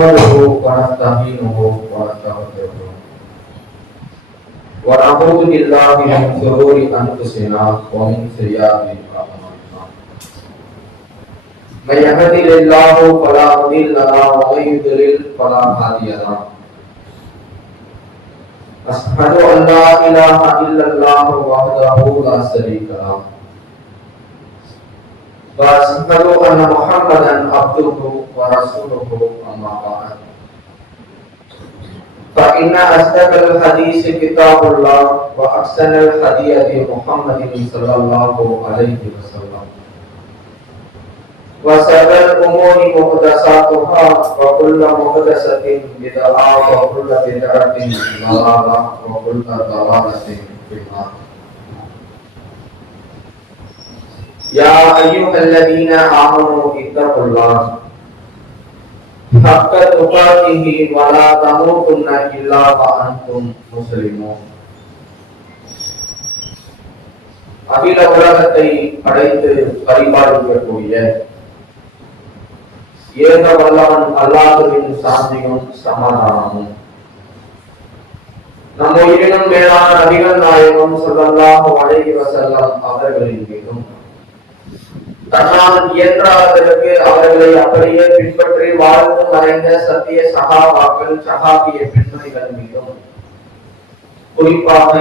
ونستعينه ونستغفره ونعوذ بالله من شرور انفسنا ومن سيئات اعمالنا من يهده الله فلا مضل له ومن يضلل فلا هادي له أشهد أن لا إله إلا الله وحده لا شريك له وأشهد أن محمدا عبده ورسوله أما بعد فإن أصدق الحديث كتاب الله وأحسن الهدي هدي محمد صلى الله عليه وسلم وشر الأمور محدثاتها وكل محدثة بدعة وكل بدعة ضلالة وكل ضلالة في النار. يا أيها الذين آمنوا اتقوا الله حق تقاته ولا تموتن إلا وأنتم مسلمون. அகில உலகத்தை படைத்து பரிபாலிக்கக்கூடிய ஏக வல்லவன் அல்லாஹ்வின் சாந்தியும் சமாதானமும் நம் உயிரினும் மேலான நபிகள் நாயகம் ஸல்லல்லாஹு அலைஹி வஸல்லம் அவர்களின் மீதும் தன்னால் இயன்றாததற்கு அவர்களை அப்படியே பின்பற்றி வாழ்ந்து மறைந்த சத்திய சகாபாக்கள் சகாபிய பெண்மணிகள் மீதும் குறிப்பாக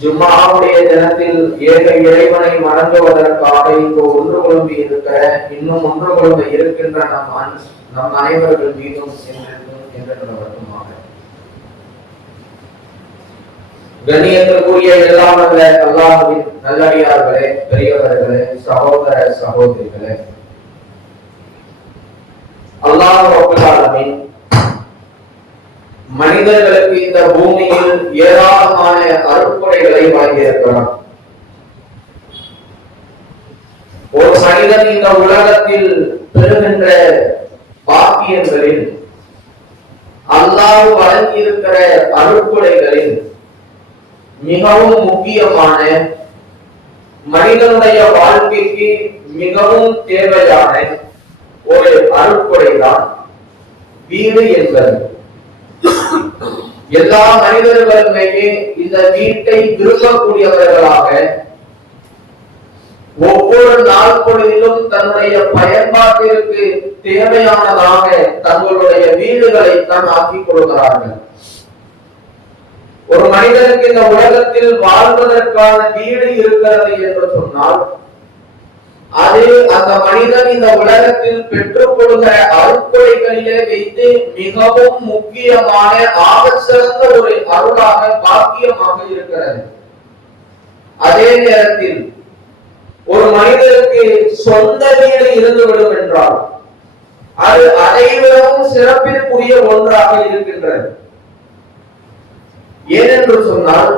ஜும்மாவுடைய தினத்தில் ஏக இறைவனை வணங்குவதற்காக இங்கு ஒன்று குழும்பி இருக்கிற இன்னும் ஒன்று குழும்ப இருக்கின்ற நம் அனைவர்கள் மீதும் என்றுமாக கண்ணியத்திற்குரிய எல்லாம் அல்ல அல்லாஹ்வின் நல்லடியார்களே, பெரியவர்களே, சகோதர சகோதரிகளே, அல்லாஹ் ரப்பல் ஆலமீன் மனிதர்களுக்கு இந்த பூமியில் ஏராளமான அருட்கொடைகளை வழங்கியிருக்கிறார். ஒரு மனிதன் இந்த உலகத்தில் பெறுகின்ற பாக்கியங்களில் அல்லாஹ் வழங்கியிருக்கிற அருட்கொடைகளில் மிகவும் முக்கியமான மனிதனுடைய வாழ்க்கைக்கு மிகவும் தேவையான ஒரு அருட்கொடைதான் வீடு என்பது. எல்லா மனிதர்களுமே இந்த வீட்டை விரும்பக்கூடியவர்களாக ஒவ்வொரு நாள் பொழுதிலும் தன்னுடைய பயன்பாட்டிற்கு தேவையானதாக தங்களுடைய வீடுகளை தான் ஆக்கிக் கொள்கிறார்கள். ஒரு மனிதனுக்கு இந்த உலகத்தில் வாழ்வதற்கான வீடு இருக்கிறது என்று சொன்னால் அது அந்த மனிதன் இந்த உலகத்தில் பெற்றுக்கொள்கிற அருட்கொடைகளிலே வைத்து மிகவும் முக்கியமான ஆகச்சிறந்த ஒரு அருளாக பாக்கியமாக இருக்கிறது. அதே நேரத்தில் ஒரு மனிதருக்கு சொந்த வீடு இருந்துவிடும் என்றால் அது அனைவரும் சிறப்பிற்குரிய ஒன்றாக இருக்கின்றது. ஏனென்று சொன்னால்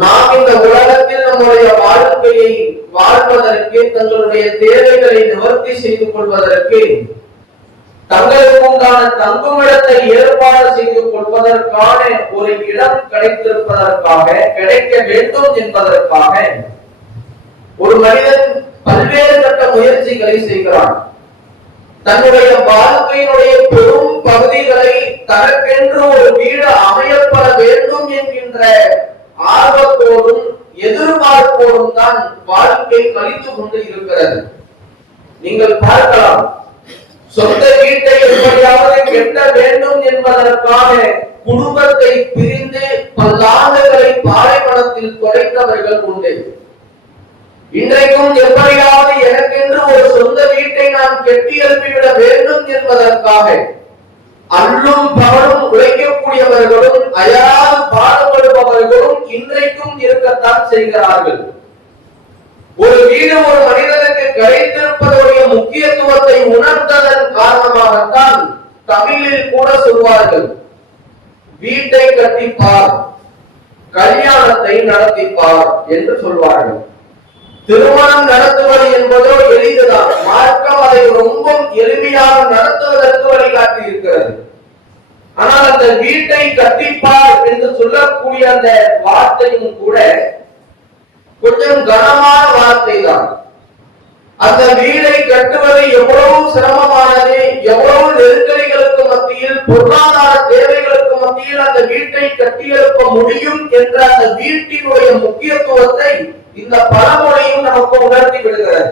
நாம் இந்த உலகத்தில் நம்முடைய வாழ்க்கையை வாழ்வதற்கு தங்களுடைய தேவைகளை நிவர்த்தி செய்து கொள்வதற்கு தங்களுக்கு உண்டான தங்குமிடத்தை ஏற்பாடு செய்து கொள்வதற்கான ஒரு இடம் கிடைத்திருப்பதற்காக கிடைக்க வேண்டும் என்பதற்காக ஒரு மனிதன் பல்வேறு கட்ட முயற்சிகளை செய்கிறான். தன்னுடைய வாழ்க்கையினுடைய பெரும் பகுதிகளை தனக்கென்று ஒரு வீடு அமையப்பட வேண்டும் என்கின்ற ஆர்வத்தோடும் எதிர்பார்ப்போடும் தான் வாழ்க்கை கழித்து கொண்டு இருக்கிறது. நீங்கள் பார்க்கலாம், சொந்த வீட்டை எப்படியாவது கெட்ட வேண்டும் என்பதற்காக குடும்பத்தை பிரிந்து பல்லாண்டுகளை பாலைவனத்தில் தொலைத்தவர்கள் உண்டு. இன்றைக்கும் எப்படியாவது எனக்கென்று ஒரு சொந்த வீட்டை நான் கெட்டி எழுப்பிவிட வேண்டும் என்பதற்காக அல்லும் பகலும் உழைக்கக்கூடியவர்களும் அயராது பாடுபடுபவர்களும் இன்றைக்கும் இருக்கத்தான் செய்கிறார்கள். ஒரு வீடு ஒரு மனிதனுக்கு கிடைத்திருப்பதனுடைய முக்கியத்துவத்தை உணர்ந்ததன் காரணமாகத்தான் தமிழில் கூட சொல்வார்கள், வீட்டை கட்டிப்பார், கல்யாணத்தை நடத்திப்பார் என்று சொல்வார்கள். திருமணம் நடத்துவது என்பதோ எளிதுதான். மார்க்கம் அதை ரொம்ப எளிமையாக நடத்துவதற்கு வழிகாட்டி இருக்கிறது. ஆனால் அந்த வீட்டை கட்டிப்பார் என்று சொல்லக்கூடிய அந்த வார்த்தையும் கூட கொஞ்சம் கனமான வார்த்தை தான். அந்த வீடை கட்டுவது எவ்வளவு சிரமமானது, எவ்வளவு நெருக்கடிகளுக்கு மத்தியில், பொருளாதார தேவைகளுக்கு மத்தியில் அந்த வீட்டை கட்டியெழுப்ப முடியும் என்ற அந்த வீட்டினுடைய முக்கியத்துவத்தை இந்த பழமொழியும் நமக்கு உணர்த்தி விடுகிறது.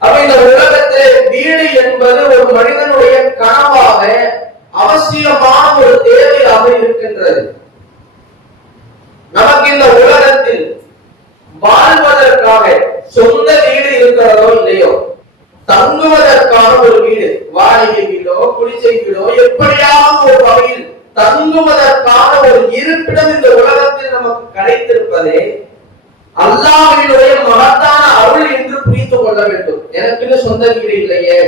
அப்ப இந்த உலகத்திலே வீடு என்பது ஒரு மனிதனுடைய கனவாக, அவசியமான ஒரு தேவையாக இருக்கின்றது. நமக்கு இந்த உலகத்தில் வாழ்வதற்காக சொந்த வீடு இருக்கிறதோ இல்லையோ, தங்குவதற்கான ஒரு வீடு, வாடகை வீடோ குடிசை வீடோ, எப்படியாவது ஒரு வகையில் தங்குவதற்கான ஒரு இருப்பிடம் இந்த உலகத்தில் நமக்கு கிடைத்திருப்பதே அல்லாஹ்வினுடைய மகத்தான அருள் என்று புரிந்து கொள்ள வேண்டும். எனக்குன்னு சொந்த வீடு இல்லையே,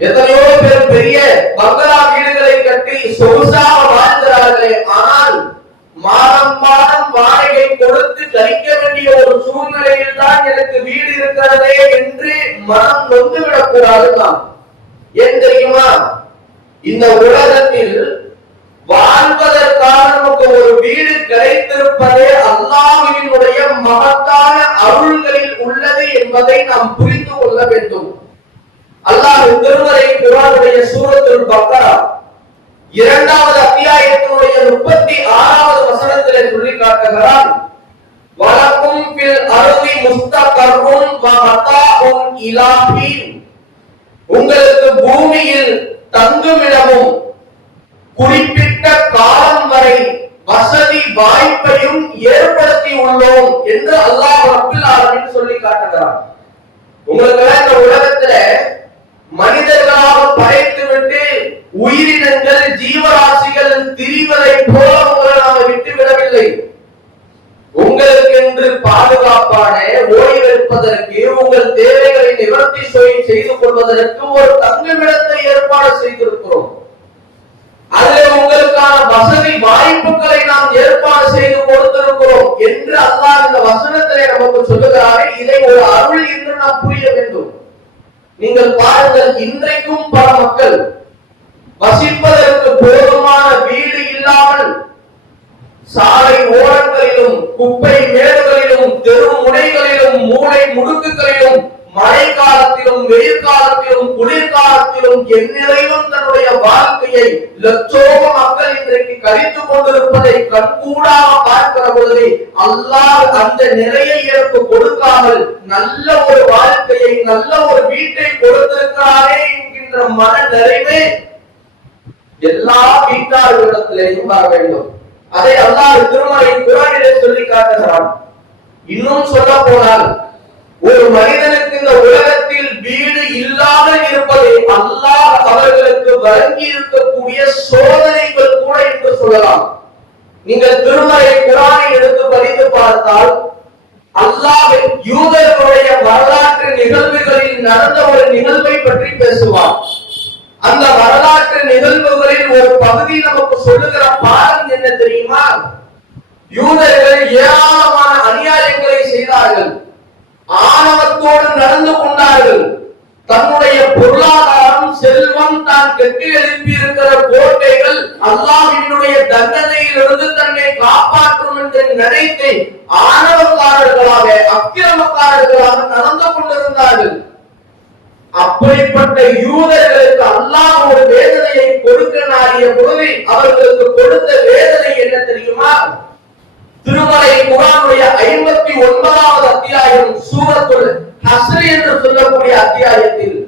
எத்தனையோ பேர் பெரிய பங்களா வீடுகளை கட்டி சொகுசாக வாழ்கிறார்களே, ஆனால் மாதம் மாதம் வாடகை கொடுத்து கழிக்க வேண்டிய ஒரு சூழ்நிலையில் தான் எனக்கு வீடு இருக்கிறதே என்று மனம் நொந்து விடக்கூடாது. நாம் ஏன் தெரியுமா, இந்த உலகத்தில் வாழ்வதற்காக நமக்கு ஒரு வீடு கிடைத்திருப்பதே அல்லாஹ்வினுடைய மகத்தான அருள்களில் உள்ளது என்பதை நாம் புரிந்து கொள்ள வேண்டும். அல்லாஹ் திருமறை குர்ஆனுடைய சூரத்துல் பக்கரா 2வது அத்தியாயத்தினுடைய 36வது வசனத்திலே சொல்லி காட்டுகிறான், வலக்கும் ஃபில் அர்தி முஸ்தகர்ரும் வ மதாஉன் இலா ஹீன், உங்களுக்கு பூமியில் தங்குமிடமும் குறிப்பிட்ட காலம் வரை வசதி வாய்ப்பையும் ஏற்படுத்தி உள்ளோம் என்று அல்லாஹ் ரப்பல் ஆலமீன் சொல்லி காட்டுகிறான். உங்களுக்கு இந்த உலகத்துல மனிதர்களாக படைத்துவிட்டு உயிரினங்கள் ஜீவராசிகள் திரிவதை போல உங்களை நாம விட்டு விடவில்லை. உங்களுக்கு என்று பாதுகாப்பான ஓய்வெடுப்பதற்கு, உங்கள் தேவைகளை நிவர்த்தி செய்து கொள்வதற்கு ஒரு தங்குமிடத்தை ஏற்பாடு செய்திருக்கிறோம். அதில் உங்களுக்கான வசதி வாய்ப்புகளை நாம் ஏற்பாடு செய்து கொடுத்திருக்கிறோம் என்று அல்லாஹ் இந்த வசனத்திலே நமக்கு சொல்லுகிறாரே, இதை ஒரு அருள் என்று நாம் புரிய வேண்டும். நீங்கள் பாருங்கள், இன்றைக்கும் பல மக்கள் வசிப்பதற்கு போதுமான வீடு இல்லாமல் சாலை ஓரங்களிலும், குப்பை மேடுகளிலும், தெரு முனைகளிலும், மூளை முடுக்குகளிலும், மழை காலத்திலும், வெயில் காலத்திலும், குளிர்காலத்திலும் எந்நிலையிலும் தன்னுடைய வாழ்க்கையை லட்சோக மக்கள் இன்றைக்கு கழித்துக் கொண்டிருப்பதை கண்கூடாக பார்க்கிற பொழுது அல்லாஹ் அந்த நிலையை எனக்கு கொடுக்காமல் நல்ல ஒரு வாழ்க்கையை, நல்ல ஒரு வீட்டை கொடுத்திருக்கிறாரே என்கின்ற மன நிறைவே எல்லா வீட்டாளர்களிடத்திலேயும் வர வேண்டும். அதை அல்லாஹ் திருமறை குர்ஆனிலே சொல்லி காட்டுகிறான். இன்னும் சொல்ல போனால், ஒரு மனிதனுக்கு இந்த உலகத்தில் வீடு இல்லாமல் இருப்பதை அல்லாஹ் அவர்களுக்கு வழங்கி இருக்கக்கூடிய சோதனைகள் கூட என்று சொல்லலாம். நீங்கள் திருமறை குர்ஆனை எடுத்து படித்து பார்த்தால் அல்லாஹ் யூதர்களுடைய வரலாற்று நிகழ்வுகளில் நடந்த ஒரு நிகழ்வை பற்றி பேசுவார். அந்த வரலாற்று நிகழ்வுகளில் ஒரு பகுதி நமக்கு சொல்லுகிற பாடம் என்ன தெரியுமா? யூதர்கள் ஏராளமான அநியாயங்களை செய்தார்கள், ஆணவத்தோடு நடந்து கொண்டார்கள். தன்னுடைய பொருளாதாரம், செல்வம், தான் கட்டி எழுப்பி இருக்கிற கோட்டைகள் அல்லாஹ்வினுடைய தண்டனையிலிருந்து தன்னை காப்பாற்றும் என்று நினைத்து ஆணவக்காரர்களாக, அக்கிரமக்காரர்களாக நடந்து கொண்டிருந்தார்கள். அப்படிப்பட்ட யூதர்களுக்கு அல்லாஹ் ஒரு வேதனையை கொடுக்க நாடிய பொழுது அவர்களுக்கு கொடுத்த வேதனை என்ன தெரியுமா? திருமறை குர்ஆனுடைய 59வது அத்தியாயம் சூரத்துல் ஹஸ்ர் என்று சொல்லக்கூடிய அத்தியாயத்தில்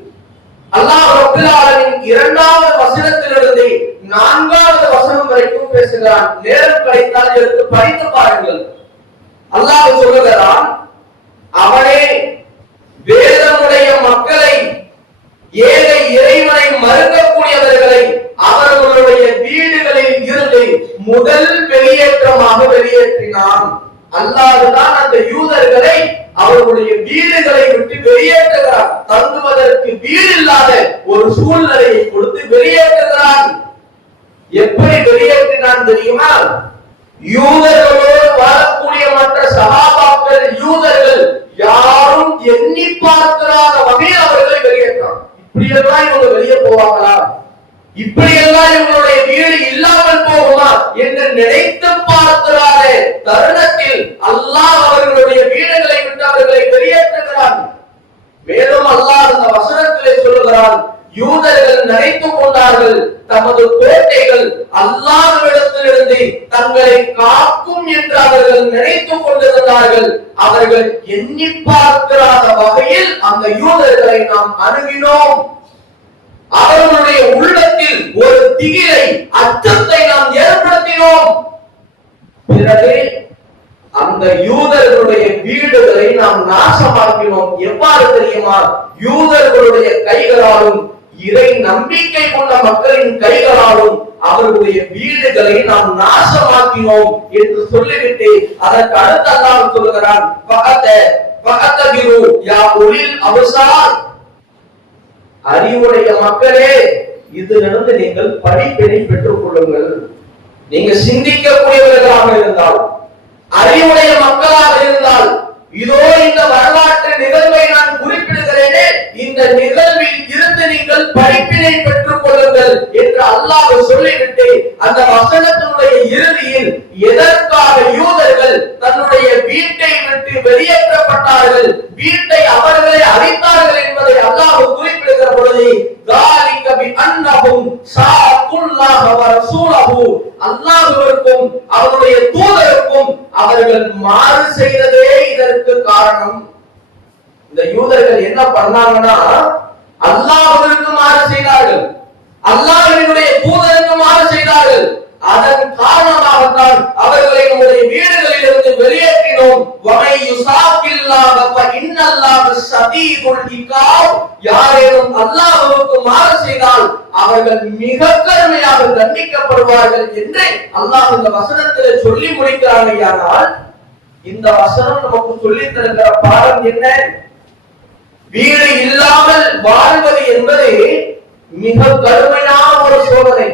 அல்லாஹ் ரப்பல் ஆலமீன் 2வது வசனத்திலிருந்து 4வது வசனம் வரைக்கும் பேசுகிறான். நேரம் கிடைத்தால் எடுத்து படித்து பாருங்கள். அல்லாஹ் சொல்லுகிறான், அவனே வேதமுடைய மக்களை, ஏக இறைவனை மறுக்கக்கூடியவர்களை அவர்களுடைய வீடுகளில் இருந்து முதல் வெளியேற்றமாக வெளியேற்றினான். அல்லாஹ்தான் அந்த யூதர்களை அவர்களுடைய வீடுகளை விட்டு வெளியேற்றுகிறான். தங்குவதற்கு வீடு இல்லாத ஒரு சூழ்நிலையை கொடுத்து வெளியேற்றுகிறான். எப்படி வெளியேற்றினான் தெரியுமா? யூதர்களோடு வாழக்கூடிய மற்ற சஹாபாக்கள், யூதர்கள் யாரும் எண்ணி பார்க்காத வகையில் அவர்களை வெளியேற்றான். இப்படியெல்லாம் இவங்க வெளியே போவாங்களா? இப்படியெல்லாம் இவங்களுடைய வீடு இல்லாமல் போகுமா என்று நினைத்து பார்க்கிறார தருணத்தில் அல்லாஹ் அவர்களுடைய வீடுகளை விட்டு அவர்களை வெளியேற்றுகிறான். மேலும் அல்லாஹ் இந்த வசனத்திலே சொல்லுகிறான், யூதர்கள் நினைத்துக் கொண்டார்கள் தமது கோட்டைகள் அல்லாஹ்விடத்திலிருந்து தங்களை காக்கும் என்று அவர்கள் நினைத்துக் கொண்டிருந்தார்கள். அவர்கள் எண்ணி பார்க்காத வகையில் அந்த யூதர்களை நாம் அணுகினோம். அவர்களுடைய உள்ளத்தில் ஒரு திகிலை, அச்சத்தை நாம் ஏற்படுத்தினோம். பிறகு அந்த யூதர்களுடைய வீடுகளை நாம் நாசமாக்கினோம். எவ்வாறு தெரியுமா? யூதர்களுடைய கைகளாலும் இறை நம்பிக்கை கொண்ட மக்களின் கைகளாலும் அவர்களுடைய வீடுகளை நாம் நாசமாக்கினோம் என்று சொல்லிவிட்டு அதற்கு அடுத்த அல்லாஹ் சொல்லுகிறான், அறிவுடைய மக்களே, இதிலிருந்து நீங்கள் படிப்பினை பெற்றுக் கொள்ளுங்கள். நீங்க சிந்திக்கக்கூடியவர்களாக இருந்தால், அறிவுடைய மக்களாக இருந்தால், இதோ இந்த வரலாற்று நிகழ்வை நான் குறிப்பிடுகிறேனே, இந்த நிகழ்வில் இருந்து நீங்கள் படிப்பினை பெற்றுக் கொள்ளுங்கள் என்று அல்லாஹ் சொல்லிவிட்டு அந்த வசனத்தினுடைய இறுதியில் எதற்காக யூதர்கள் தன்னுடைய வீட்டை விட்டு வெளியேற்றப்பட்டார்கள், வீட்டை அவர்களே அழித்தார்கள் என்பதை அல்லாஹ் குறிப்பிடுகிற பொழுது, அல்லாஹ்விற்கும் அவருடைய தூதருக்கும் அவர்கள் மாறு செய்ததே இதற்கு காரணம். இந்த யூதர்கள் என்ன பண்ணாங்கன்னா, அல்லாஹ்விற்கு மாறு செய்தார்கள், அல்லாஹ்வினுடைய தூதருக்கு மாறு செய்தார்கள். அதன் காரணமாகத்தான் அவர்களை நம்முடைய வீடுகளில் இருந்து வெளியேற்றினோம். யாரேனும் அல்லாஹ்வுக்கு மாறு செய்தால் அவர்கள் மிக கடுமையாக தண்டிக்கப்படுவார்கள் என்று அல்லாஹ் இந்த வசனத்தில் சொல்லி முடிக்கிறார்கள். இந்த வசனம் நமக்கு சொல்லித் தருகிற பாடம் என்ன? வீடு இல்லாமல் வாழ்வது என்பது மிக கடுமையான ஒரு சோதனை.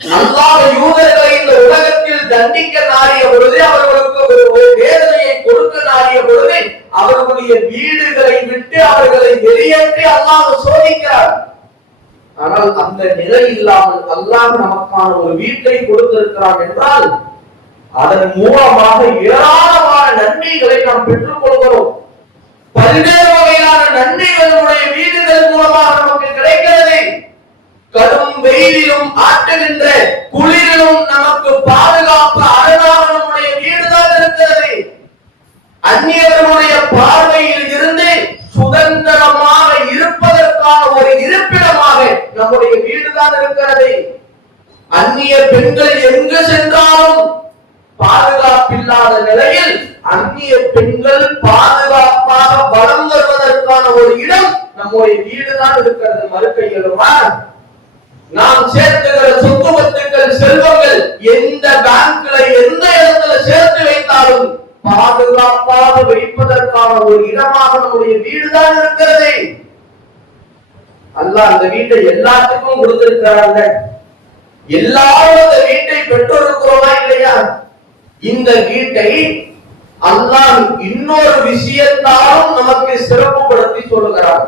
அல்லாஹ் யூதர்களை இந்த உலகத்தில் தண்டிக்க நாடிய பொழுது, அவர்களுக்கு ஒரு வேதனையை கொடுக்க நாடிய பொழுது, அவர்களுடைய வீடுகளை விட்டு அவர்களை வெளியேற்றி அல்லாஹ் சோதிக்கிறார். ஆனால் அந்த நிலை இல்லாமல் அல்லாஹ் நமக்கான ஒரு வீட்டை கொடுத்திருக்கிறான் என்றால் அதன் மூலமாக ஏராளமான நன்மைகளை நாம் பெற்றுக் கொள்கிறோம். பல்வேறு வகையான நன்மைகளுடைய வீடுகள் மூலமாக நமக்கு கிடைக்கிறது. கடும் வெயிலிலும் ஆட்டுகின்ற குளிரிலும் நமக்கு பாதுகாப்பு அரணாக நம்முடைய வீடுதான் இருக்கிறது. அந்நியர்களுடைய பார்வையில் இருந்து சுதந்திரமாக இருப்பதற்கான ஒரு இருப்பிடமாக நம்முடைய வீடுதான் இருக்கிறது. அந்நிய பெண்கள் எங்கு சென்றாலும் பாதுகாப்பில்லாத நிலையில் அந்நிய பெண்கள் பாதுகாப்பாக வலம் வருவதற்கான ஒரு இடம் நம்முடைய வீடுதான் இருக்கிறது. மறுக்க இயலுமா? நாம் சேர்த்துகிற சொத்து பத்துக்கள், செல்வங்கள் எந்த பேங்க்ல எந்த இடத்துல சேர்த்து வைத்தாலும் பாதுகாப்பாக வைப்பதற்கான ஒரு இடமாக நம்முடைய வீடுதான் இருக்கிறது. அல்லாஹ் அந்த வீட்டை எல்லாத்துக்கும் கொடுத்திருக்கிறாங்க. எல்லாரும் அந்த வீட்டை பெற்றிருக்கிறோமா இல்லையா? இந்த வீட்டை அல்லாஹ் இன்னொரு விஷயத்தாலும் நமக்கு சிறப்புப்படுத்தி சொல்லுகிறார்.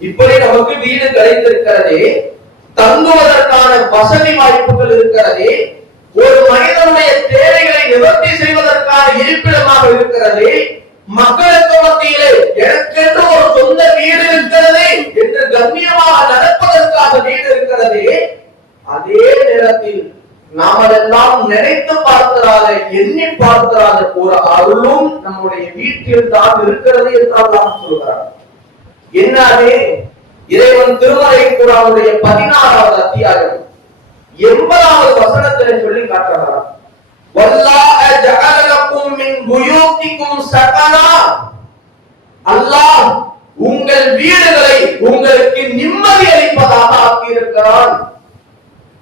இப்படி நமக்கு வீடு கிடைத்திருக்கிறது, தங்குவதற்கான வசதி வாய்ப்புகள் இருக்கிறது, ஒரு மனிதனுடைய தேவைகளை நிவர்த்தி செய்வதற்கான இருப்பிடமாக இருக்கிறது, மக்களுக்கு மத்தியிலே எனக்கென்று ஒரு சொந்த வீடு இருக்கிறது என்று கண்ணியமாக நடப்பதற்காக வீடு இருக்கிறது. அதே நேரத்தில் நாமெல்லாம் நினைத்து பார்க்கிறாத, எண்ணி பார்க்கிறாத ஒரு அருளும் நம்முடைய வீட்டில் தான் இருக்கிறது என்றால் சொல்கிறார். என்னது? இறைவன் திருமறை குர்ஆனுடைய 16வது அத்தியாயம் 80வது வசனத்திலே சொல்லி காட்டுகிறார். வல்லாஹ் ஜஅல லக்கும் மின் புயூத்திக்கும் சகனா. அல்லாஹ் உங்கள் வீடுகளை உங்களுக்கு நிம்மதி அளிப்பதாக ஆக்கியிருக்கிறான்.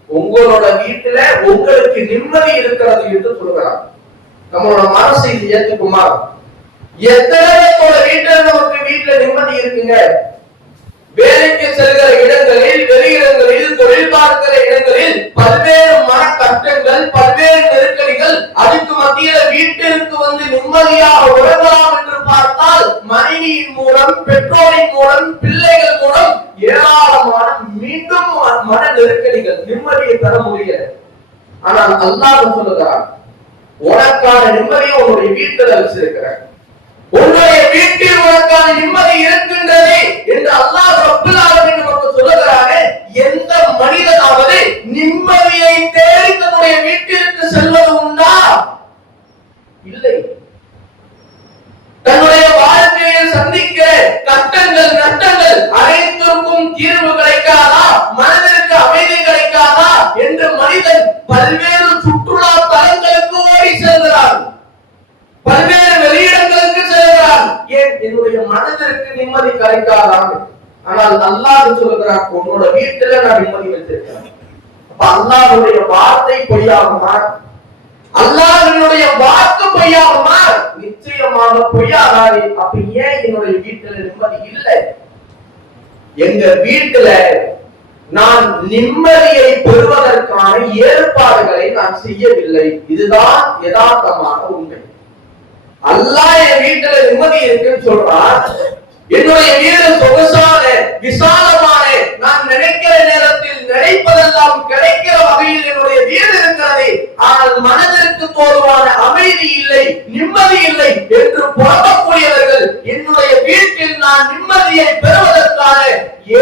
உங்களோட வீட்டுல உங்களுக்கு நிம்மதி இருக்கிறது என்று சொல்கிறார். நம்மளோட மனசு இது ஏத்துக்குமா? எத்தனை வீட்டுல நமக்கு வீட்டுல நிம்மதி இருக்குங்க? வேலைக்கு செல்கிற இடங்களில், வெளியிடங்களில், தொழில் பார்க்கிற இடங்களில் பல்வேறு மன கஷ்டங்கள், பல்வேறு நெருக்கடிகள், அதுக்கு மத்தியில வீட்டிற்கு வந்து நிம்மதியாக உறங்கலாம் என்று பார்த்தால் மனைவியின் மூலம், பெற்றோரின் மூலம், பிள்ளைகள் மூலம் ஏராளமான மீண்டும் மன நெருக்கடிகள், நிம்மதியை பெற முடியல. ஆனால் அல்லாஹ் சொல்லுகிறான், உனக்கான நிம்மதியை உன்னுடைய வீட்டில் வச்சிருக்கிற. உன்னுடைய வீட்டில் உனக்கான நிம்மதி இருக்கின்றது என்று அல்லாஹ் ரப்பல் ஆலமீன் நமக்கு சொல்லுகிறானே, எந்த மனிதனாவது நிம்மதியை தேடி தன்னுடைய வீட்டிற்கு செல்வது உண்டா? இல்லை. தன்னுடைய வாழ்க்கையில் சந்திக்கிற கஷ்டங்கள் நஷ்டங்கள் அனைத்திற்கும் தீர்வு கிடைக்காதா, மனதிற்கு அமைதி கிடைக்காதா என்று மனிதன் பல்வேறு சுற்றுலா தலங்களுக்கு ஓடி செல்கிறான், பல்வேறு வெளியிடங்களுக்கு செல்கிறான். ஏன்? என்னுடைய மனதிற்கு நிம்மதி கிடைக்காதான். ஆனால் அல்லாஹ் சொல்கிறான், உன்னோட வீட்டுல நான் நிம்மதி வச்சிருக்கேன். அல்லாஹ்வுடைய வார்த்தை பொய்யாகுமா? அல்லாஹ்வினுடைய வாக்கு பொய்யாகுமா? நிச்சயமாக பொய்யாகாது. அப்ப ஏன் என்னுடைய வீட்டுல நிம்மதி இல்லை? எங்க வீட்டுல நான் நிம்மதியை பெறுவதற்கான ஏற்பாடுகளை நான் செய்யவில்லை. இதுதான் யதார்த்தமான உண்மை. அல்லாஹ் என் வீட்டுல நிம்மதி இருக்குன்னு சொல்றான். என்னுடைய வீடு சொகுசான விசாலமான, நான் நினைக்கிற நேரத்தில் நினைப்பதெல்லாம் கிடைக்கிற வகையில் என்னுடைய வீடு இருக்கிறது. ஆனால் மனதிற்கு தோதுவான அமைதி இல்லை, நிம்மதி இல்லை என்று புலம்பக்கூடியவர்கள் என்னுடைய வீட்டில் நான் நிம்மதியை பெறுவதற்கான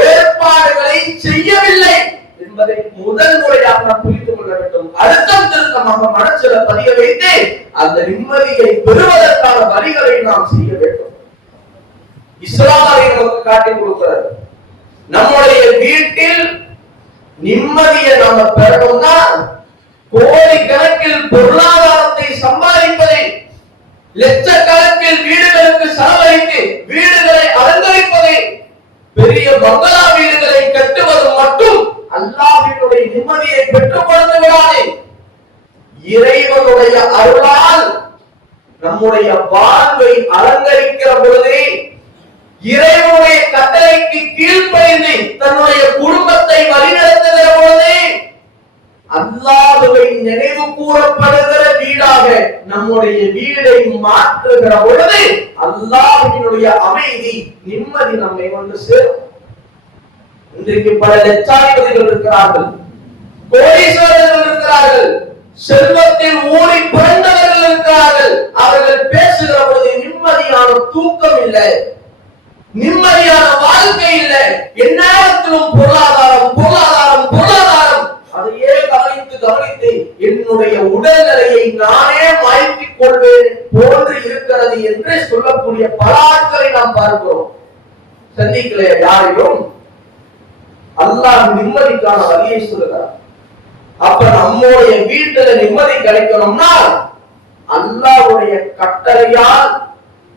ஏற்பாடுகளை செய்யவில்லை என்பதை முதல் முறையாக நாம் புரிந்து கொள்ள வேண்டும். அழுத்தம் திருத்தமாக மனசில பதிய வைத்து அந்த நிம்மதியை பெறுவதற்கான வழிகளை நாம் செய்ய வேண்டும். இஸ்லாமை நமக்கு காட்டிக் கொடுக்கிறது. நம்முடைய வீட்டில் நிம்மதியை நம்ம பெறணும்னா கோடிக்கணக்கில் பொருளாதாரத்தை சம்பாதிப்பதை, லட்சக்கணக்கில் வீடுகளுக்கு செலவழித்து வீடுகளை அலங்கரிப்பதை, பெரிய பங்களா வீடுகளை கட்டுவது மட்டும் அல்லாஹ்வினுடைய நிம்மதியை பெற்றுக் கொடுத்து விடாதே. இறைவனுடைய அருளால் நம்முடைய வாழ்வை அலங்கரிக்கிற பொழுதே, இறைவனுடைய கட்டளைக்கு கீழ்ப்படிந்து தன்னுடைய குடும்பத்தை வழிநடத்துகிற பொழுதே, அல்லாஹ்வை நினைவு கூறப்படுகிற வீடாக நம்முடைய வீடை மாற்றுகிற பொழுது அல்லாஹ்வினுடைய அமைதி, நிம்மதி நம்மை வந்து சேரும். இன்றைக்கு பல லட்சாதிபதிகள் இருக்கிறார்கள், கோடீஸ்வரர்கள் இருக்கிறார்கள், செல்வத்தில் ஊறி பிறந்தவர்கள் இருக்கிறார்கள். அவர்கள் பேசுகிற பொழுது நிம்மதியான தூக்கம் இல்லை, நிம்மதியான வாழ்க்கை இல்லை. எந்நேரத்திலும் பொருளாதாரம் பொருளாதாரம் பொருளாதாரம். அதையே கவனித்து என்னுடைய உடல்நிலையை நானே மாற்றிக் கொள்வேன் போன்று இருக்கிறது என்று சொல்லக்கூடிய பல ஆட்களை நாம் பார்க்கிறோம். சந்திக்கல யாரையும் அல்லாஹ் நிம்மதிக்கான வழியை சொல்லுகிறார். அப்ப நம்முடைய வீட்டுல நிம்மதி கிடைக்கணும்னா அல்லாஹ்வுடைய கட்டளையால்,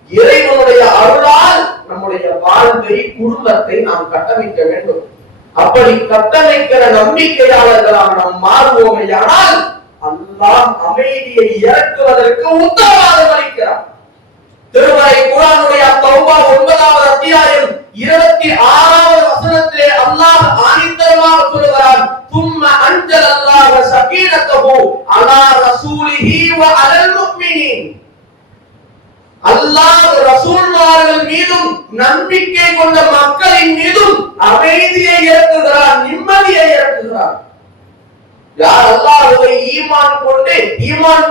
இறைவனுடைய அருளால் நம்முடைய வாழ்வை, குடும்பத்தை நாம் கட்டமைக்க வேண்டும். அப்படி கட்டமைக்கிற நம்பிக்கையாளர்களாக நாம் மாறுவோமையானால் அல்லாஹ் அமைதியை இறக்குவதற்கு உத்தரவாதம் அளிக்கிறார். திருமறை குர்ஆனுடைய தௌபா 9வது அத்தியாயம் 26வது வசனத்திலே அல்லாஹ் ஆணித்தரமாக சொல்கிறார், தும்ம அன்ஜலல்லாஹு ஸகீனத்தஹு அலா ரசூலிஹி வ அலல் முஃமினீன். அல்லாஹ் ரசூல்மார்கள் மீதும் நம்பிக்கை கொண்ட மக்களின் மீதும் அமைதியை இறக்குகிறார், நிம்மதியை இறக்குகிறார். யார் அல்லாஹ்வை ஈமான்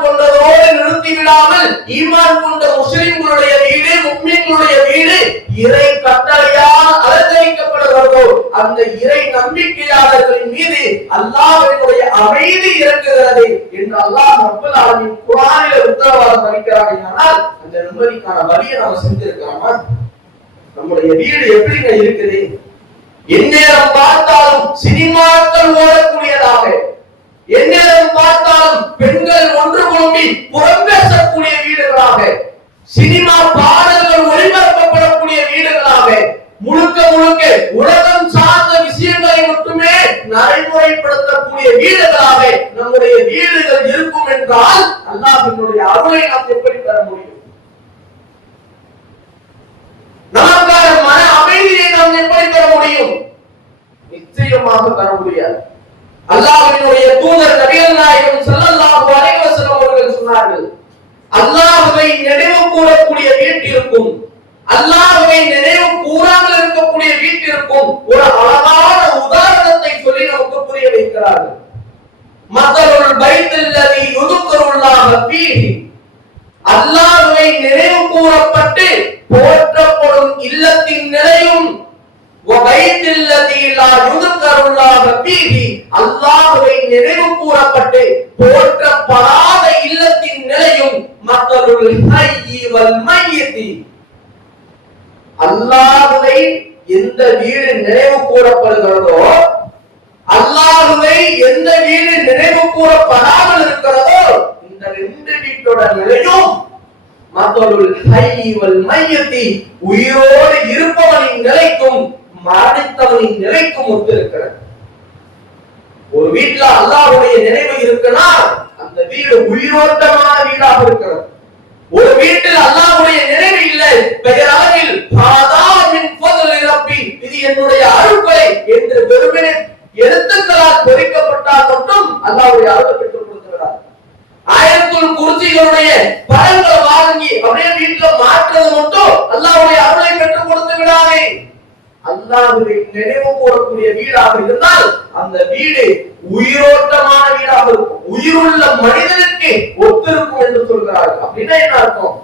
கொண்டதோடு நிறுத்தி விடாமல், ஈமான் கொண்ட முஸ்லிம்களுடைய வீடு, முஃமின்களுடைய வீடு இறை கட்டளையால் அலங்கரிக்கப்படுகிறதோ அந்த இறை நம்பிக்கையாளர்களின் மீது அல்லாஹ்வினுடைய அமைதி இறக்குகிறது என்று அல்லாஹ் ரப்பல் ஆலமீன் குர்ஆனில் உத்தரவாதம் அளிக்கிறார். ஆனால் அந்த நிம்மதிக்கான வழியை நாம செஞ்சிருக்கிறோமா? நம்முடைய வீடு எப்படிங்க இருக்குது? எந்நேரம் பார்த்தாலும் சினிமாக்கள் ஓடக்கூடியதாக, எந்நேரம் பார்த்தாலும் பெண்கள் ஒன்று குழுமி புறம் பேசக்கூடிய வீடுகளாக, சினிமா பாடல்கள் ஒளிபரப்பப்படக்கூடிய வீடுகளாக, முழுக்க முழுக்க உலகம் சார்ந்த விஷயங்களை மட்டுமே நடைமுறைப்படுத்தக்கூடிய வீடுகளாக நம்முடைய வீடுகள் இருக்கும் என்றால் அல்லாஹ்வினுடைய அருளை நாம் எப்படி பெற முடியும்? நமக்கான மன அமைதியை நாம் எப்படி பெற முடியும்? நிச்சயமாக பெற முடியாது. அல்லாஹ்வினுடைய தூதர் நபிகள் நாயகம் ஸல்லல்லாஹு அலைஹி வஸல்லம் அவர்கள் சொன்னார்கள், அல்லாஹ்வை நினைவு கூறக்கூடிய வீட்டிற்கும் அல்லாஹ்வை நினைவு கூறாமல் இருக்கக்கூடிய வீட்டிற்கும் ஒரு அழகான உதாரணத்தை சொல்லி நமக்கு புரிய வைக்கிறார்கள். மஸலுல் பைத்துல்லதி யுذ்குருல்லாஹ ஃபீஹி, அல்லாஹ்வை நினைவு கூறப்பட்டு கூறப்பட்டு போற்றப்படாத இல்லத்தின் நிலையும் மக்களுள் ஹய்யி வல் மையத்தி. அல்லாஹ்வை எந்த வீடு நினைவு கூறப்படுகிறதோ, அல்லாஹ்வை எந்த வீடு நினைவு கூறப்படாமல் இருக்கிறதோ, இந்த ரெண்டு வீட்டோட நிலையும் மக்களுள் ஹய்யி வல் மையத்தி, உயிரோடு இருப்பவனின் நிலைக்கும் மரணித்தவனின் நிலைக்கும் ஒத்திருக்கிறது. ஒரு வீட்டுல அல்லாஹ்வுடைய நினைவு இருக்குன்னா அந்த வீடு உயிரோட்டமான வீடாக இருக்கிறது. ஒரு வீட்டில் அல்லாஹ்வுடைய நினைவு இல்லை, பெயரளவில் இது என்னுடைய அருள்கொடை என்று வெறுமனே எழுத்துக்களால் பொறிக்கப்பட்டால் மட்டும் அல்லாஹ்வுடைய அருளை பெற்றுக் கொடுக்கிறார். ஆயத்துல் குர்சிகளுடைய படங்களை வாங்கி அப்படியே வீட்டுல மாற்றுறது மட்டும் அல்லாஹ்வுடைய அருளை பெற்றுக் கொடுத்து விடாதே. அல்லாஹ்வை நினைவு கூறக்கூடிய வீடாக இருந்தால் அந்த வீடு உயிரோட்டமான வீடாக இருக்கும், உயிருள்ள மனிதனுக்கு ஒத்திருக்கும் என்று சொல்கிறார்கள். அப்படின்னா என்ன அர்த்தம்?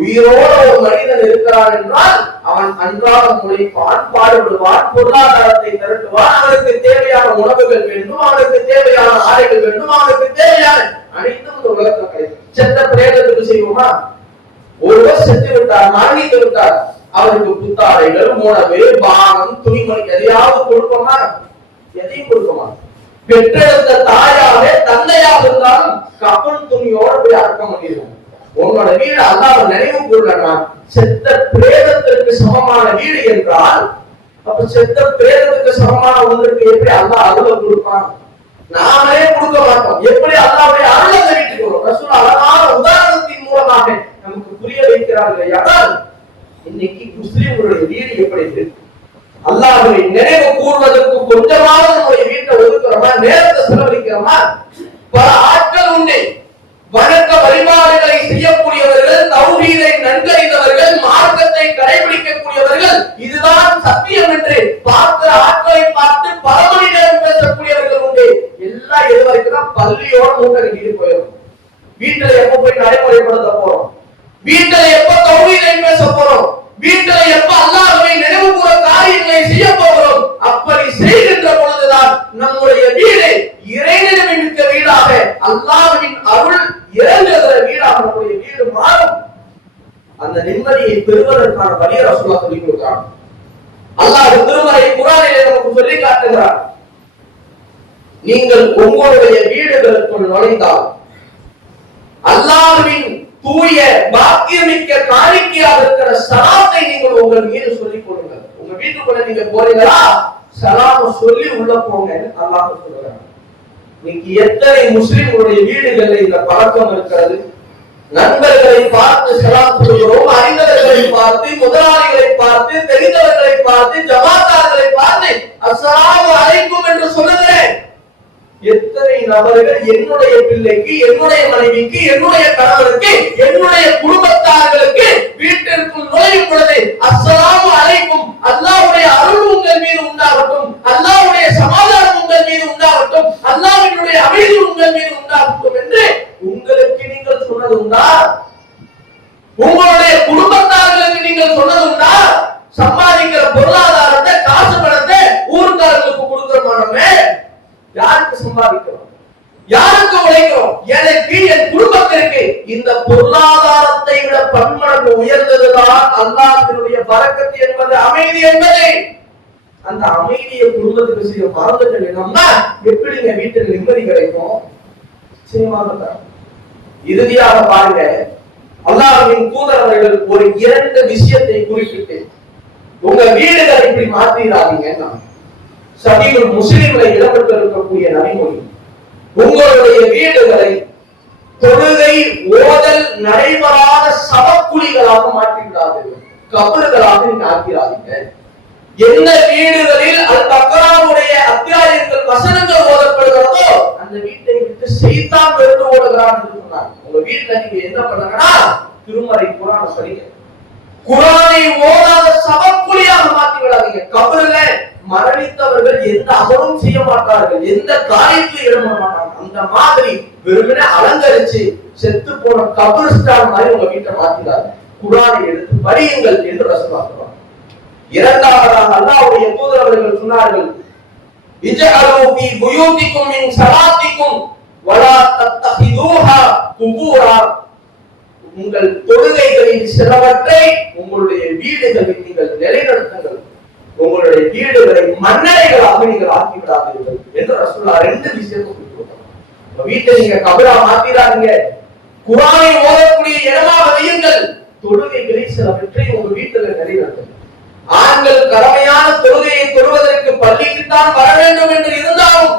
உயிரோட ஒரு மனிதன் இருக்கிறான் என்றால் அவன் அன்றாடம் உழைப்பான், பாடுபடுவான், பொருளாதாரத்தை திரட்டுவான், அவனுக்கு தேவையான உணவுகள் வேண்டும், அவனுக்கு தேவையான ஆடைகள் வேண்டும், அவனுக்கு தேவையான அனைத்தும் இந்த உலகத்தில் கிடைக்கும். செத்த பிரேதத்துக்கு செய்வோமா? ஒருவர் செத்து விட்டார், மரணித்து விட்டார், அவருக்கு புத்தாடைகள், உணவு, பானம், துணிமணி எதையாவது கொடுப்போமா? எதையும் கொடுப்போமா? பெற்றெடுத்த தாயாக தந்தையாக இருந்தாலும் கப்பன் துணியோட போய் அடக்கம் பண்ணிடுவோம். உங்களோட வீடு அல்லாஹ் நினைவு கூறலன்னா செத்த பிரேதத்திற்கு சமமான வீடு என்றால், அப்ப செத்த பிரேதத்துக்கு சமமான ஒன்றுக்கு எப்படி அல்லாஹ் அருளை கொடுப்பான்? நாமளே கொடுக்க மாட்டோம். எப்படி அல்லாஹ்வுடைய அருளை அந்த வீட்டுக்கு வரும்? ரசூல் அழகான உதாரணத்தின் மூலமாக நமக்கு புரிய வைக்கிறார்கள். ஆனால் இன்னைக்கு முஸ்லிம்களுடைய வீடு எப்படி இருக்கு? அல்லாஹ்வை நினைவு கூறுவதற்கு கொஞ்சமாவது நம்முடைய வீட்டை ஒதுக்குறோமா? நேரத்தை செலவழிக்கிறோமா? பல ஆட்கள் உண்டு, வணக்க வழிபாடுகளை செய்யக்கூடியவர்கள், தௌஹீதை நன்கறிந்தவர்கள், மார்க்கத்தை கடைபிடிக்கக்கூடியவர்கள், இதுதான் சத்தியம் என்று பார்க்கிற ஆட்களை பார்த்து பல மணி நேரம் பேசக்கூடியவர்கள் உண்டு. எல்லாம் எது வரைக்கும் பள்ளியோட மூட்டை கட்டிட்டு போயிடும். வீட்டுல எப்ப போய் நடைமுறைப்படுத்த போறோம்? வீட்டுல எப்ப தௌஹீதை பேச போறோம்? வீட்டுல எப்ப அல்லாஹ்வை நினைவு கூற காரியங்களை செய்ய போகிறோம்? அப்படி செய்கின்ற பொழுதுதான் நம்முடைய வீடு இறைநிலைமை மிக்க வீடாக, அல்லாஹ்வின் அருள் இறங்குகிற வீடாக நம்முடைய வீடு மாறும். அந்த நிம்மதியை பெறுவதற்கான வழியை ரசூலுல்லாஹ் சொல்லிக் கொடுக்கிறார். அல்லாஹ் திருமறை குர்ஆனிலே நமக்கு சொல்லி காட்டுகிறார். நீங்கள் உங்களுடைய வீடுகளுக்குள் நுழைந்தால் அல்லாஹ்வின் தூய பாக்கியமிக்க காணிக்கையாக இருக்கிற சலாத்தை நீங்கள் உங்கள் மீது சொல்லிக் கொடுங்கள். உங்க வீட்டுக்குள்ள நீங்க போறீங்களா, சலாம சொல்லி உள்ள போங்க அல்லாஹ் சொல்றாங்க. இன்னைக்கு எத்தனை முஸ்லிம்களுடைய வீடுகளில் இந்த பழக்கம் இருக்கிறது? நண்பர்களை பார்த்து சலாம் சொல்கிறோம், அறிந்தவர்களை பார்த்து, முதலாளிகளை பார்த்து, தெரிந்தவர்களை பார்த்து, ஜமாத்தார்களை பார்த்து அஸ்ஸலாமு அலைக்கும் என்று சொல்லுகிறேன். எத்தனை நபர்கள் என்னுடைய பிள்ளைக்கு, என்னுடைய மனைவிக்கு, என்னுடைய கணவருக்கு, என்னுடைய குடும்பத்தார்களுக்கு வீட்டிற்குள் நுழையும் பொழுது அஸ்ஸலாமு அலைக்கும், அல்லாஹ்வுடைய அருள் உங்கள் மீது உண்டாகட்டும், அல்லாஹ்வுடைய சமாதானம் உங்கள் மீது உண்டாகட்டும், அல்லாஹ்வினுடைய அமைதி உங்கள் மீது உண்டாகட்டும் என்று உங்களுக்கு நீங்கள் சொன்னது உண்டா? உங்களுடைய குடும்பத்தார்களுக்கு நீங்கள் சொன்னது உண்டா? சம்பாதிக்கிற பொருளாதாரத்தை, காசு பணத்தை ஊர்க்காரர்களுக்கு கொடுக்கிறோமே, யாருக்கு சம்பாதிக்கிறோம்? யாருக்கு உழைக்கிறோம்? எனக்கு, என் குடும்பத்திற்கு. இந்த பொருளாதாரத்தை விட பன்மடங்கு உயர்ந்ததுதான் அல்லாஹ்வினுடைய பரக்கத் என்பது, அமைதி என்பது. அந்த அமைதியை குடும்பத்துக்கு செய்ய மறந்துட்டோம்னா எப்படிங்க வீட்டுக்கு நிம்மதி கிடைக்கும்? நிச்சயமாக. இறுதியாக பாருங்க, அல்லாஹ்வின் தூதர் அவர்கள் ஒரு 2 விஷயத்தை குறிப்பிட்டு உங்க வீடுகளை இப்படி மாற்றிடாதீங்க. சஹீஹுல் முஸ்லிம்ல இடம்பெற்றிருக்கக்கூடிய நபிமொழி, உங்களுடைய வீடுகளை தொழுகை ஓதல் நடைபெறாத சவக்குழிகளாக மாற்றிவிடாதீர்கள், கபறுகளாக நீங்க ஆக்கிறாதீங்க. எந்த வீடுகளில் அல் பக்ராவுடைய அத்தியாயங்கள் வசனங்கள் ஓதப்படுகிறதோ அந்த வீட்டை விட்டு சைத்தான் வெறுத்து ஓடுகிறான் என்று சொன்னார். உங்க வீட்டுல நீங்க என்ன பண்ணுங்கன்னா திருமறை குர்ஆனை படிங்க. குர்ஆனை ஓதாத சவக்குழியாக மாற்றி விடாதீங்க. கபறுல மரணித்தவர்கள் எந்த அமலும் செய்ய மாட்டார்கள், எந்த காரியத்திலும் ஈடுபட மாட்டாங்க. அந்த மாதிரி வெறுமனே அலங்கரிச்சு செத்து போன கபர்ஸ்தான் மாதிரி உங்க வீட்டை மாற்றிடாது. குர்ஆனை எடுத்து படியுங்கள் என்று ரசூலுல்லாஹ் சொல்றாங்க. இரண்டாவதாக அல்லாஹ்வுடைய தூதர் அவர்கள் சொன்னார்கள், இஜஅலு ஃபீ புயூதிக்கும் மின் ஸலாத்திக்கும், வலா தத்தஹிதூஹா குபூரா, உங்கள் தொழுகைகளில் சிலவற்றை உங்களுடைய வீடுகளில் நீங்கள் நிலைநிறுத்துங்கள், உங்களுடைய வீடுகளை மன்னரைகளாக நீங்கள் ஆக்கிவிடாதீர்கள் என்று ரசூலுல்லாஹ் ரெண்டு விஷயத்தை சொல்லியிருக்காங்க. வீட்டை நீங்க கபரா மாத்திராதீங்க, குர்ஆனை ஓதக்கூடிய இடமாக வையுங்கள், தொழுகைகளை சிலவற்றை உங்க வீட்டுல நிலைநிறுத்துங்கள். ஆண்கள் கடமையான தொழுகையை தொழுவதற்கு பள்ளிக்குத்தான் வர வேண்டும் என்று இருந்தாலும்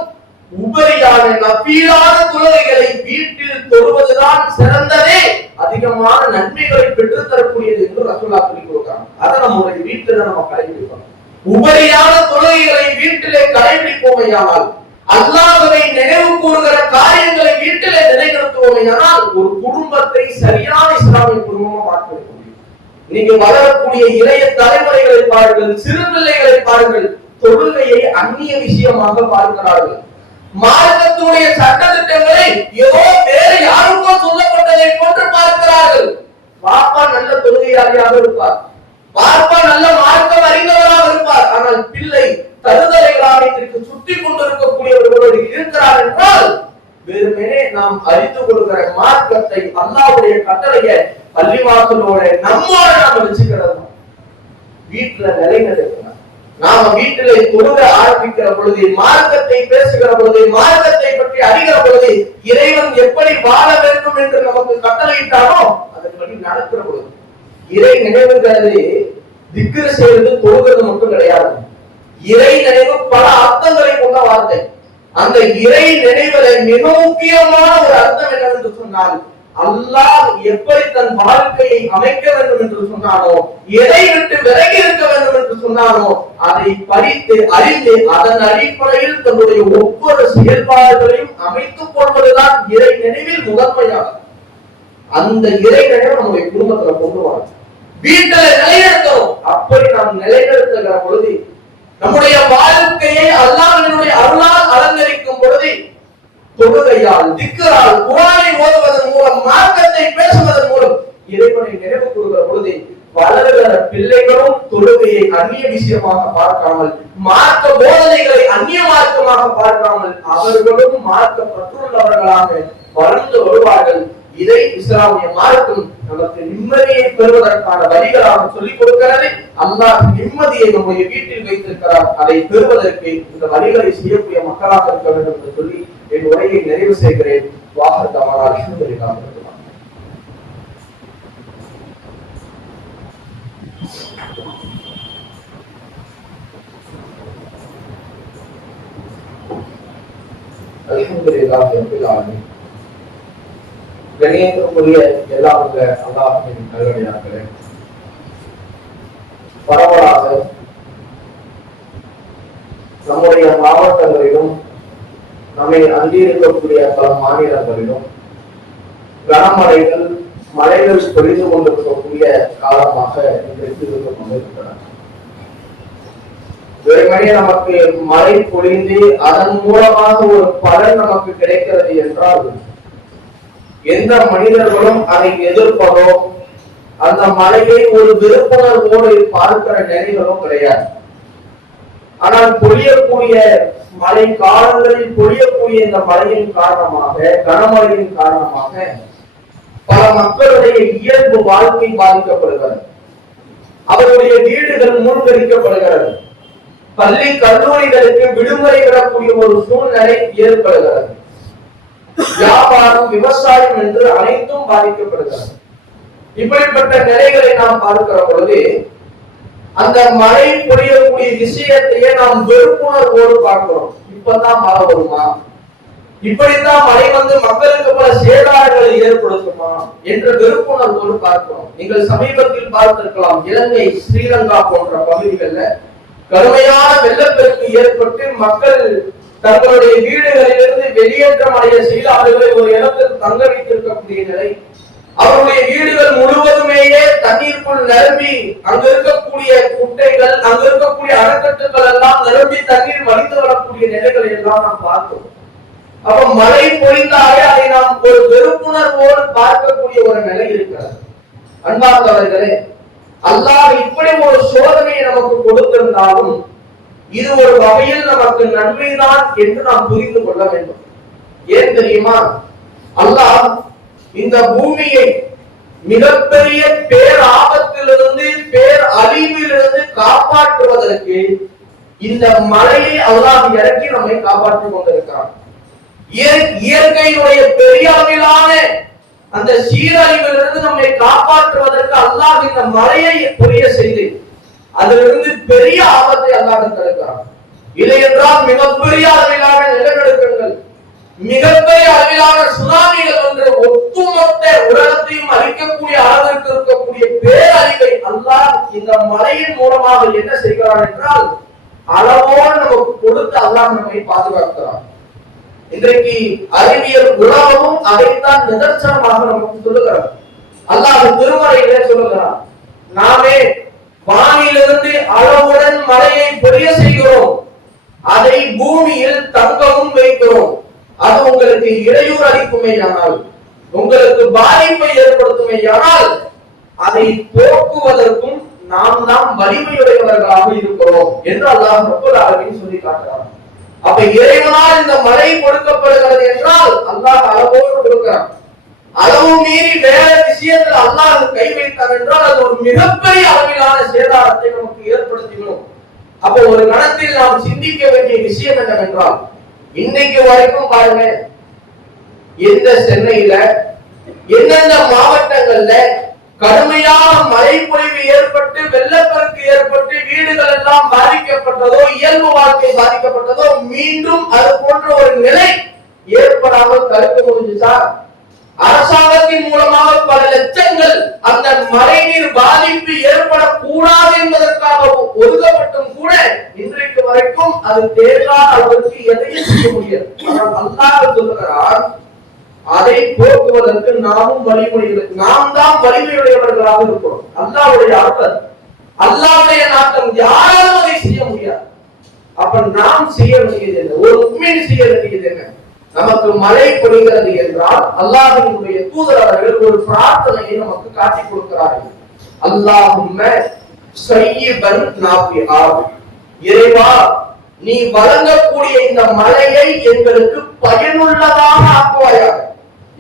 உபரியான நபீலான தொழுகைகளை வீட்டில் தொழுவதுதான் சிறந்ததே, அதிகமான நன்மைகளை பெற்றுத் தரக்கூடியது என்று ரசூலுல்லாஹ் சொல்லிக் கொடுக்கிறாங்க. அதை நம்முடைய வீட்டில நம்ம கடைபிடிப்போம். உபரியான தொழுகைகளை வீட்டிலே கடைபிடிப்போமையானால், அல்லாஹ்வை நினைவு கூறுகிற காரியங்களை வீட்டிலே நிலைநிறுத்துவோமையானால் ஒரு குடும்பத்தை சரியான இஸ்லாமிய குடும்பமா மாற்ற முடியும். நீங்க வளரக்கூடிய இளைய தலைமுறைகளை பாருங்கள், சிறு பிள்ளைகளை பாருங்கள், தொழுகையை அந்நிய விஷயமாக பார்க்கிறார்கள். மார்க்கத்துடைய சட்டத்திட்டங்களை ஏதோ வேறு யாருக்கோ சொல்லப்பட்டதை போன்று பார்க்கிறார்கள். பாப்பா நல்ல தொழுகையாளியாக இருப்பார், பாப்பா நல்ல மார்க்கம் அறிந்தவராக இருப்பார், ஆனால் பிள்ளை தருதலைகளாக இதற்கு சுற்றி கொண்டிருக்கக்கூடியவர்களோடு இருக்கிறார் என்றால் வெறுமனே நாம் அறிந்து கொள்கிற மார்க்கத்தை, அல்லாஹ்வுடைய கட்டளையை பள்ளிவாசலோட நம்மோட நாம வச்சுக்கிறது. வீட்டுல நிலைநிறுத்தணும். நாம வீட்டிலே தொழுக ஆரம்பிக்கிற பொழுது, மார்க்கத்தை பேசுகிற பொழுது, மார்க்கத்தை பற்றி அறிகிற பொழுது, இறைவன் எப்படி வாழ வேண்டும் என்று நமக்கு கட்டளையிட்டாரோ அதன்படி நடக்கிற பொழுது, இறை நினைவுங்கிறது திக்ர் செய்வது தொழுகிறது மட்டும் கிடையாது. இறை நினைவு பல அர்த்தங்களை கொண்ட வார்த்தை. அந்த இறை நினைவுல மிக முக்கியமான ஒரு அர்த்தம் என்னவென்று சொன்னால், அல்லாஹ் எப்படி தன் வாழ்க்கையை அமைக்க வேண்டும் என்று சொன்னானோ, எதை விட்டு விலகி இருக்க வேண்டும் என்று சொன்னானோ அதை படித்து அறிந்து அதன் அடிப்படையில் தன்னுடைய ஒவ்வொரு செயல்பாடுகளையும் அமைத்துக் கொள்வதுதான் இறை நினைவில் முதன்மையாகும். அந்த இறை நினைவு நம்முடைய குடும்பத்துல கொண்டு வரும், வீட்டில நிலைநிறுத்தணும். அப்படி நாம் நிலைநிறுத்துகிற பொழுது நம்முடைய வாழ்க்கையை அல்லாஹ்வினுடைய அருளால் அலங்கரிக்கும் பொழுது, தொழுகையால், திக்ரால், குர்ஆனை ஓதுவதன் மூலம், மார்க்கத்தை பேசுவதன் மூலம் இறைவனை நினைவு கூறுகிற பொழுது வளர்கிற பிள்ளைகளும் தொழுகையை அந்நிய விஷயமாக பார்க்காமல், மார்க்க போதனைகளை அந்நிய மார்க்கமாக பார்க்காமல் அவர்களும் மார்க்க பற்றுள்ளவர்களாக வளர்ந்து வருவார்கள். இதை இஸ்லாமிய மார்க்கம் நமக்கு நிம்மதியை பெறுவதற்கான வழிகளாக சொல்லிக் கொடுக்கிறது. அல்லாஹ் நிம்மதியை நம்முடைய வீட்டில் வைத்திருக்கிறார். அதை பெறுவதற்கு இந்த வழிகளை செய்யக்கூடிய மக்களாக இருக்க வேண்டும் என்று சொல்லி என் உரையை நிறைவு செய்கிறேன். வாஹர் தவறா அல்ஹம்துலில்லாஹ். அல்ஹம்துலில்லாஹ் ரப்பில் ஆலமீன். கண்ணியத்திற்குரிய எல்லா அல்லாஹ்வின் நல்லடியார்களே, பரவலாக நம்முடைய மாவட்டங்களிலும் நம்மை அங்கிருக்கக்கூடிய பல மாநிலங்களிலும் கனமழைகள், மழைகள் பொழிந்து கொண்டிருக்கக்கூடிய காலமாக இன்றைக்கு இருந்து கொண்டிருக்கிறது. வெறுமனே நமக்கு மழை பொழிந்து அதன் மூலமாக ஒரு பலன் நமக்கு கிடைக்கிறது என்றால், எந்த மனிதர்களும் அதை எதிர்ப்பதோ அந்த மழையை ஒரு விருப்புணர்வோடு பார்க்கிற நிலைகளும் கிடையாது. ஆனால் பொழியக்கூடிய மழை காலங்களில் பொழியக்கூடிய இந்த மழையின் காரணமாக, கனமழையின் காரணமாக பல மக்களுடைய இயல்பு வாழ்க்கை பாதிக்கப்படுகிறது. அவருடைய வீடுகள் மூழ்கடிக்கப்படுகிறது. பள்ளி கல்லூரிகளுக்கு விடுமுறை விடக்கூடிய ஒரு சூழ்நிலை ஏற்படுகிறது. வியாபாரம், விவசாயம் என்று அனைத்தும் பாதிக்கப்படுகிறது. இப்படிப்பட்ட நிலைகளை நாம் பார்க்கிற பொழுது அந்த மழை பொழியக்கூடிய விஷயத்தையே நாம் வெறுப்புணர்வோடு பார்க்கிறோம். இப்பதான் மழை வருமா, இப்படித்தான் மழை வந்து மக்களுக்கு பல சேதாரங்களை ஏற்படுத்துமா என்ற வெறுப்புணர்வோடு பார்க்கிறோம். நீங்கள் சமீபத்தில் பார்த்திருக்கலாம், இலங்கை, ஸ்ரீலங்கா போன்ற பகுதிகளில் கடுமையான வெள்ளப்பெருக்கு ஏற்பட்டு மக்கள் தங்களுடைய வீடுகளிலிருந்து வெளியேற்றம் அடைய செய்து அவர்களை ஒரு இடத்தில் தங்க வைத்திருக்கக்கூடிய நிலை. அவருடைய வீடுகள் முழுவதுமேயே தண்ணீருக்குள் நிரம்பி, அங்க இருக்கக்கூடிய குட்டைகள், அங்க இருக்கக்கூடிய அணைக்கட்டுகள் எல்லாம் நிரம்பி தண்ணீர் வடிந்து வரக்கூடிய நிலைகளை எல்லாம் நாம் பார்த்தோம். அப்ப மழை பொழிந்தாலே அதை நாம் ஒரு வெறுப்புணர்வோடு பார்க்கக்கூடிய ஒரு நிலை இருக்கிறது. அன்பார்ந்தவர்களே, அல்லாஹ் இப்படி ஒரு சோதனையை நமக்கு கொடுத்திருந்தாலும் இது ஒரு வகையில் நமக்கு நன்மைதான் என்று நாம் புரிந்து கொள்ள வேண்டும். ஏன் தெரியுமா? அல்லாஹ் இந்த பூமியை மிகப்பெரிய பேர் ஆபத்திலிருந்து பேர் அழிவிலிருந்து காப்பாற்றுவதற்கு இந்த மழையை அல்லாஹ் இறக்கி நம்மை காப்பாற்றிக் கொண்டிருக்கிறான். இயற்கையினுடைய பெரிய அளவிலான அந்த சீரழிவிலிருந்து நம்மை காப்பாற்றுவதற்கு அல்லாஹ் இந்த மழையை புரிய செய்து அதிலிருந்து பெரிய ஆபத்தை அல்லாஹ் தடுக்கிறான். இல்லை என்றால் மிகப்பெரிய அளவிலான நிலநடுக்கங்கள், மிகப்பெரிய அளவிலான சுனாமிகள் என்று ஒட்டுமொத்த உலகத்தையும் அழிக்கக்கூடிய அளவிற்கு இருக்கக்கூடிய பேரழிவை அல்லாஹ் இந்த மழையின் மூலமாக என்ன செய்கிறான் என்றால் அளவோடு நமக்கு கொடுத்து அல்லாஹ் நம்மை பாதுகாக்கிறான். இன்றைக்கு அறிவியல் உலகமும் அதைத்தான் நிதர்சனமாக நமக்கு சொல்லுகிறார். அல்லாஹ் திருமறையிலே சொல்லுகிறார், நாமே வானிலிருந்து அளவுடன் மழையை பொழிய செய்கிறோம், அதை பூமியில் தங்கவும் வைக்கிறோம். அது உங்களுக்கு இடையூறு அளிக்குமேயானால், உங்களுக்கு பாதிப்பை ஏற்படுத்துமேயானால் அதை போக்குவதற்கும் நாம் தான் வலிமையுடையவர்களாக இருக்கிறோம் என்று அல்லாஹ் ரப்பல் ஆலமீன் சொல்லி காட்டுகிறார். அப்ப இறைவனால் இந்த மழை கொடுக்கப்படுகிறது என்றால் அல்லாஹ் அளவோடு கொடுக்கிறான். அளவு மீறி வேற விஷயத்தில் அல்லாஹ் கை வைத்தான் என்றால் அது ஒரு மிகப்பெரிய அளவிலான சேதாரத்தை நமக்கு ஏற்படுத்தினோம். அப்ப ஒரு கணத்தில் நாம் சிந்திக்க வேண்டிய விஷயம் என்னவென்றால், இன்னைக்கு வரைக்கும் பாருங்க, எந்த சென்னையில எந்தெந்த மாவட்டங்கள்ல கடுமையான மழை பொழிவு ஏற்பட்டு வெள்ளப்பெருக்கு ஏற்பட்டு வீடுகள் எல்லாம் பாதிக்கப்பட்டதோ, இயல்பு வாழ்க்கை பாதிக்கப்பட்டதோ, மீண்டும் அது போன்ற ஒரு நிலை ஏற்படாமல் தடுக்க முடிஞ்சுச்சா? அரசாங்கத்தின் மூலமாக பல லட்சங்கள் அந்த மழைநீர் பாதிப்பு ஏற்படக்கூடாது என்பதற்காக ஒதுக்கப்பட்டும் கூட இன்றைக்கு வரைக்கும் அது தேவையான அளவுக்கு எதையும் செய்ய முடியாது. ஆனால் அல்லாஹ் சொல்லுகிறார், அதை போக்குவதற்கு நாம் தான் வலிமையுடையவர்களாக இருக்கிறோம். அல்லாஹ்வுடைய ஆற்றல், அல்லாஹ்வுடைய நாட்டம், யாராலும் அதை செய்ய முடியாது. அப்ப நாம் செய்ய வேண்டியது என்ன? ஒரு முஃமின் செய்ய வேண்டியது என்ன? நமக்கு மழை பொழிகிறது என்றால் அல்லாஹ்வினுடைய தூதர் அவர்கள் ஒரு பிரார்த்தனையை நமக்கு காட்டிக் கொடுக்கிறார்கள். அல்லாஹும்ம ஸய்யிபன் நாஃபிஆ, இறைவா நீ வழங்கக்கூடிய இந்த மழையை எங்களுக்கு பயனுள்ளதாக ஆக்குவாயாக.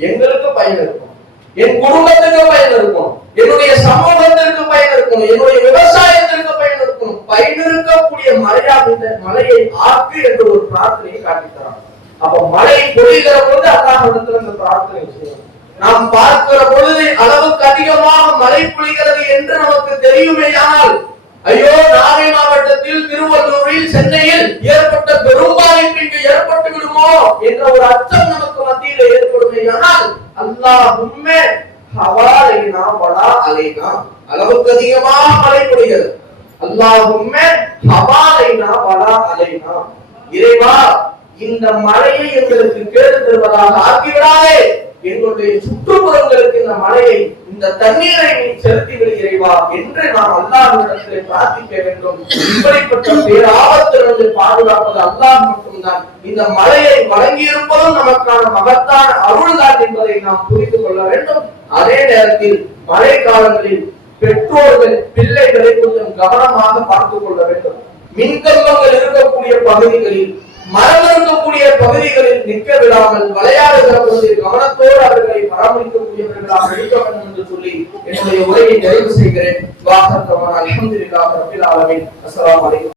எங்களுக்கு பயன் இருக்கும், என் குடும்பத்துக்கு பயன் இருக்கும், என்னுடைய சமூகத்திற்கு பயன் இருக்கும், என்னுடைய விவசாயத்திற்கு பயன் இருக்கும், பயனிருக்கக்கூடிய மழையாக இந்த மழையை ஆக்கு என்று ஒரு பிரார்த்தனையை காட்டித்தரான். அப்ப மழை பொழிகிற பொழுது அல்லாஹ்விடத்தில் இந்த பிரார்த்தனை செய்யணும். நாம் பார்க்கிற பொழுது அளவுக்கு அதிகமாக மழை பொழிகிறது என்று நமக்கு தெரியுமேயானால், ஐயோ நாகை மாவட்டத்தில், திருவள்ளூரில், சென்னையில் ஏற்பட்ட பெரும் பாதிப்பு இங்கு ஏற்பட்டு விடுமோ என்ற ஒரு அச்சம் நமக்கு மத்தியில் ஏற்படுமேயானால், அல்லாஹும்ம ஹவாலைனா வலா அலைனா, அளவுக்கு அதிகமாக மழை பொழிகிறது, அல்லாஹும்ம ஹவாலைனா வலா அலைனா, இறைவா இந்த மழையை எங்களுக்கு கேடு தருவதாக ஆக்கிவிடாதே, எங்களுடைய சுற்றுப்புறங்களுக்கு இந்த மழையை, இந்த தண்ணீரை நீ செலுத்தி விடுகிறீவா என்று நாம் அல்லாஹ்விடத்திலே பிரார்த்திக்க வேண்டும். இப்படிப்பட்ட பேராபத்திலிருந்து பாதுகாப்பது அல்லாஹ் மட்டும்தான். இந்த மழையை வழங்கியிருப்பதும் நமக்கான மகத்தான அருள்தான் என்பதை நாம் புரிந்து கொள்ள வேண்டும். அதே நேரத்தில் மழை காலங்களில் பெற்றோர்கள் பிள்ளைகளை கொஞ்சம் கவனமாக பார்த்துக் கொள்ள வேண்டும். மின்கம்பங்கள் இருக்கக்கூடிய பகுதிகளில், மரம் இருக்கக்கூடிய பகுதிகளில் நிற்க விடாமல் விளையாடுகிற போது கவனத்தோடு அவர்களை பராமரிக்கக்கூடியவர்களாக இருக்க வேண்டும் என்று சொல்லி என்னுடைய உரையை நிறைவு செய்கிறேன். அல்ஹம்துலில்லாஹி ரப்பில் ஆலமீன். அஸ்ஸலாமு அலைக்கும்.